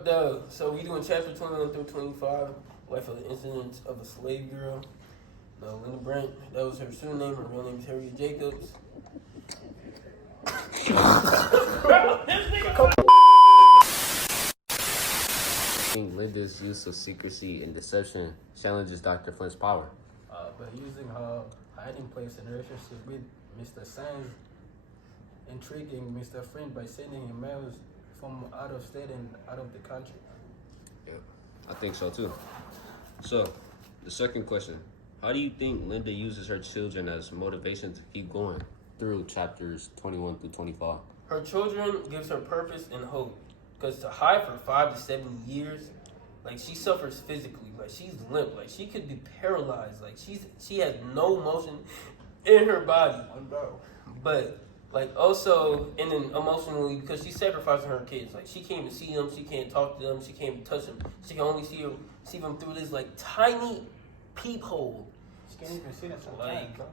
up, though? So we doing chapter 21 through 25, life of the incidents of a slave girl. No, Linda Brent, that was her pseudonym. Her real name is Harriet Jacobs. Linda's use of secrecy and deception challenges Dr. Flint's power. By using her hiding place and relationship with Mr. Sands, intriguing Mr. Flint by sending him mails from out of state and out of the country. Yeah, I think so too. So, the second question. How do you think Linda uses her children as motivation to keep going through chapters 21 through 25? Her children gives her purpose and hope. Because to hide for 5 to 7 years, like, she suffers physically. Like, she's limp. Like, she could be paralyzed. Like, she has no motion in her body. But, like, also, and then emotionally, because she's sacrificing her kids. Like, she can't even see them. She can't talk to them. She can't even touch them. She can only see them through this, like, tiny peephole. She can't even see them sometimes, Like, bro.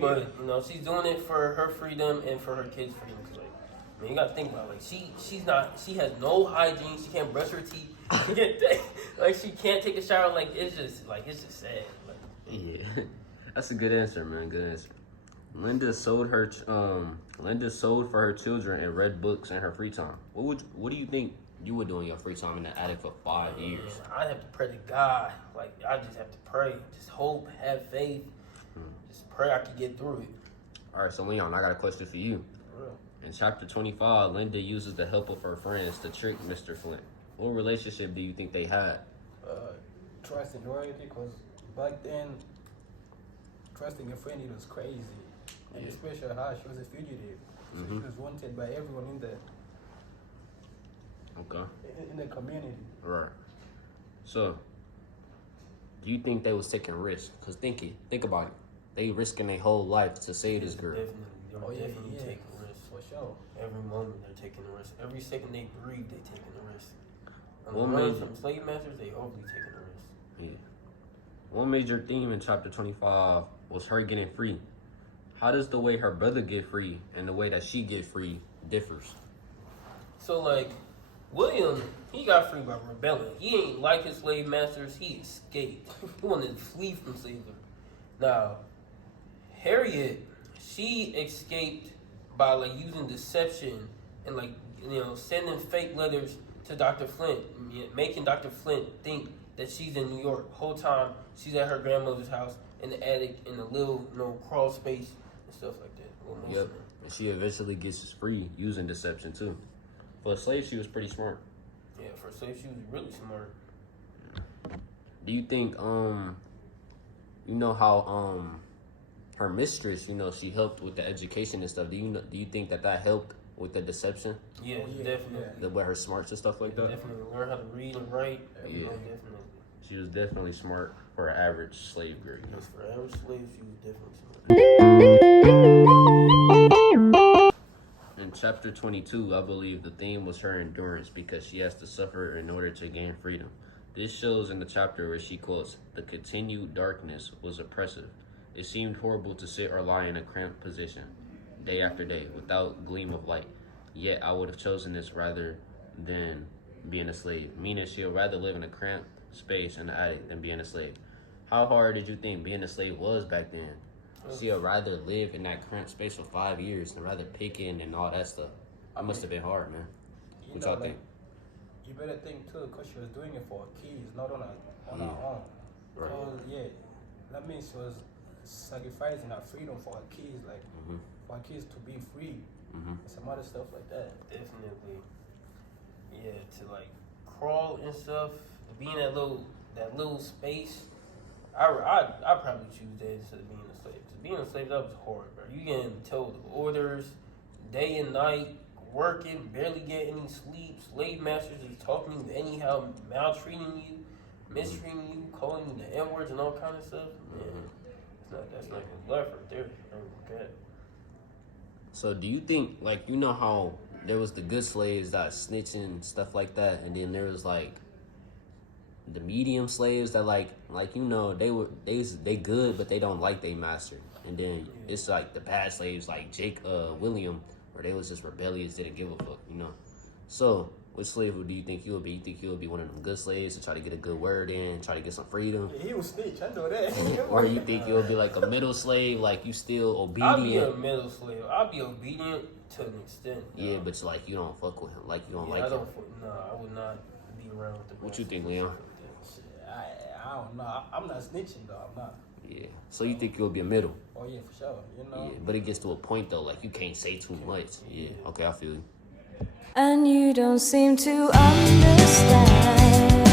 but, you know, she's doing it for her freedom and for her kids' freedom. Like, I mean, you gotta think about it. Like, she has no hygiene. She can't brush her teeth. She can't take a shower. Like, it's just sad. Like, Yeah, that's a good answer, man. Good answer. Linda sold for her children and read books in her free time. What do you think you would do in your free time in the attic for 5 years? I'd have to pray to God. Like, I just have to pray. Just hope, have faith. Just pray I can get through it. All right, so Leon, I got a question for you. For real. In chapter 25, Linda uses the help of her friends to trick Mr. Flint. What relationship do you think they had? Trust and loyalty, because back then, trusting a friend, it was crazy. And especially her, she was a fugitive. So she was wanted by everyone in the community. Right. So, do you think they was taking risks? Because think about it. They risking their whole life to save this girl. Definitely taking risks. For sure. Every moment they're taking a risk. Every second they breathe, they're taking a risk. On One the run major- from slave masters, they overly taking a risk. Yeah. One major theme in chapter 25 was her getting free. How does the way her brother get free and the way that she get free differs? So, like, William, he got free by rebelling. He ain't like his slave masters. He escaped. He wanted to flee from slavery. Now, Harriet, she escaped by, like, using deception and, like, you know, sending fake letters to Dr. Flint, making Dr. Flint think that she's in New York. Whole time, she's at her grandmother's house in the attic in the little, you know, crawl space and stuff like that. Yep. And she eventually gets free using deception too. For a slave, she was pretty smart. Yeah, for a slave, she was really smart. Do you think you know how her mistress, you know, she helped with the education and stuff. Do you think that helped with the deception? Yeah, Oh, yeah, definitely. With her smarts and stuff like that? Definitely learn how to read and write. Yeah. Definitely. She was definitely smart for an average slave girl. You know? Yes, for average slave, she was definitely smart. In chapter 22, I believe the theme was her endurance because she has to suffer in order to gain freedom. This shows in the chapter where she quotes, "The continued darkness was oppressive. It seemed horrible to sit or lie in a cramped position, day after day, without gleam of light. Yet I would have chosen this rather than being a slave," meaning she'll rather live in a cramped space in the attic than being a slave. How hard did you think being a slave was back then? She'll rather live in that cramped space for 5 years than rather picking and all that stuff. That must have been hard, man. What y'all think? You better think too, because she was doing it for her kids, not on her own. Right. So, yeah, that means she was sacrificing her freedom for her kids, like for her kids to be free and some other stuff like that. Definitely. Yeah, to like crawl and stuff, be in that little space. I probably choose that instead of being a slave. 'Cause being a slave, that was hard, bro. You getting told orders day and night, working, barely get any sleep. Slave masters is talking to you anyhow, maltreating you, mistreating you, calling you the N words and all kind of stuff. Man, that's not good life right there. Okay. So do you think, like, you know how there was the good slaves that snitching and stuff like that, and then there was like the medium slaves that like you know they good but they don't like their master, and then it's like the bad slaves like William, where they was just rebellious, didn't give a fuck, you know. So What slave do you think you'll be? You think you'll be one of them good slaves to try to get a good word in, try to get some freedom? He was snitch, I know that. Or you think you'll be like a middle slave, like you still I'll be a obedient? middle slave. I'll be obedient to an extent. Yeah, but it's like you don't fuck with him, like you don't Yeah, like I him. don't. No, I would not be around with the. What you think, Leon? Shit, I don't know. I'm not snitching though. I'm not. Yeah. So you think you'll be a middle? Oh yeah, for sure. You know. Yeah. But it gets to a point though, like you can't say too much. Yeah. Okay, I feel you. And you don't seem to understand.